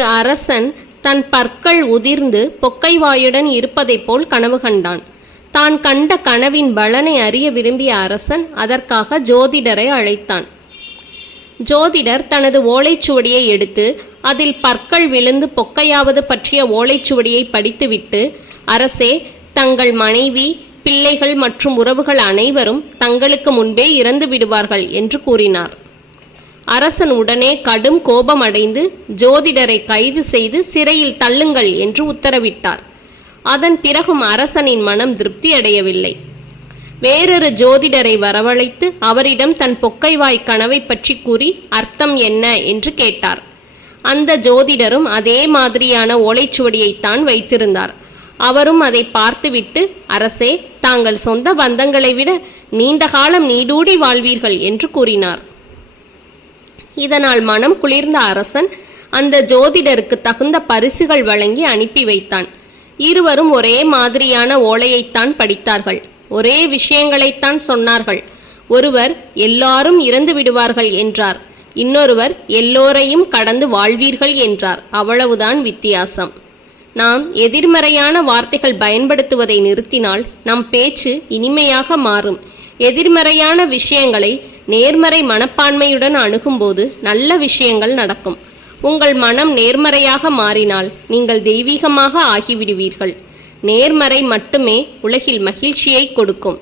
ஒரு அரசன் தன் பற்கள் உதிர்ந்து பொக்கைவாயுடன் இருப்பதைப் போல் கனவு கண்டான். தான் கண்ட கனவின் பலனை அறிய விரும்பிய அரசன் அதற்காக ஜோதிடரை அழைத்தான். ஜோதிடர் தனது ஓலைச்சுவடியை எடுத்து அதில் பற்கள் விழுந்து பொக்கையாவது பற்றிய ஓலைச்சுவடியை படித்துவிட்டு, அரசே, தங்கள் மனைவி, பிள்ளைகள் மற்றும் உறவுகள் அனைவரும் தங்களுக்கு முன்பே இறந்து விடுவார்கள் என்று கூறினார். அரசன் உடனே கடும் கோபமடைந்து ஜோதிடரை கைது செய்து சிறையில் தள்ளுங்கள் என்று உத்தரவிட்டார். அதன் பிறகும் அரசனின் மனம் திருப்தி அடையவில்லை. வேறொரு ஜோதிடரை வரவழைத்து அவரிடம் தன் பொக்கைவாய் கனவை பற்றி கூறி அர்த்தம் என்ன என்று கேட்டார். அந்த ஜோதிடரும் அதே மாதிரியான ஓலைச்சுவடியைத்தான் வைத்திருந்தார். அவரும் அதை பார்த்துவிட்டு, அரசே, தாங்கள் சொந்த பந்தங்களை விட நீண்ட காலம் நீடூடி வாழ்வீர்கள் என்று கூறினார். இதனால் மனம் குளிர்ந்த அரசன் அந்த ஜோதிடருக்கு தகுந்த பரிசுகள் வழங்கி அனுப்பி வைத்தான். இருவரும் ஒரே மாதிரியான ஓலையைத்தான் படித்தார்கள். ஒரே விஷயங்களைத்தான் சொன்னார்கள். ஒருவர் எல்லாரும் இறந்து விடுவார்கள் என்றார். இன்னொருவர் எல்லோரையும் கடந்து வாழ்வீர்கள் என்றார். அவ்வளவுதான் வித்தியாசம். நாம் எதிர்மறையான வார்த்தைகள் பயன்படுத்துவதை நிறுத்தினால் நம் பேச்சு இனிமையாக மாறும். எதிர்மறையான விஷயங்களை நேர்மறை மனப்பான்மையுடன் அணுகும்போது நல்ல விஷயங்கள் நடக்கும். உங்கள் மனம் நேர்மறையாக மாறினால் நீங்கள் தெய்வீகமாக ஆகிவிடுவீர்கள். நேர்மறை மட்டுமே உலகில் மகிழ்ச்சியை கொடுக்கும்.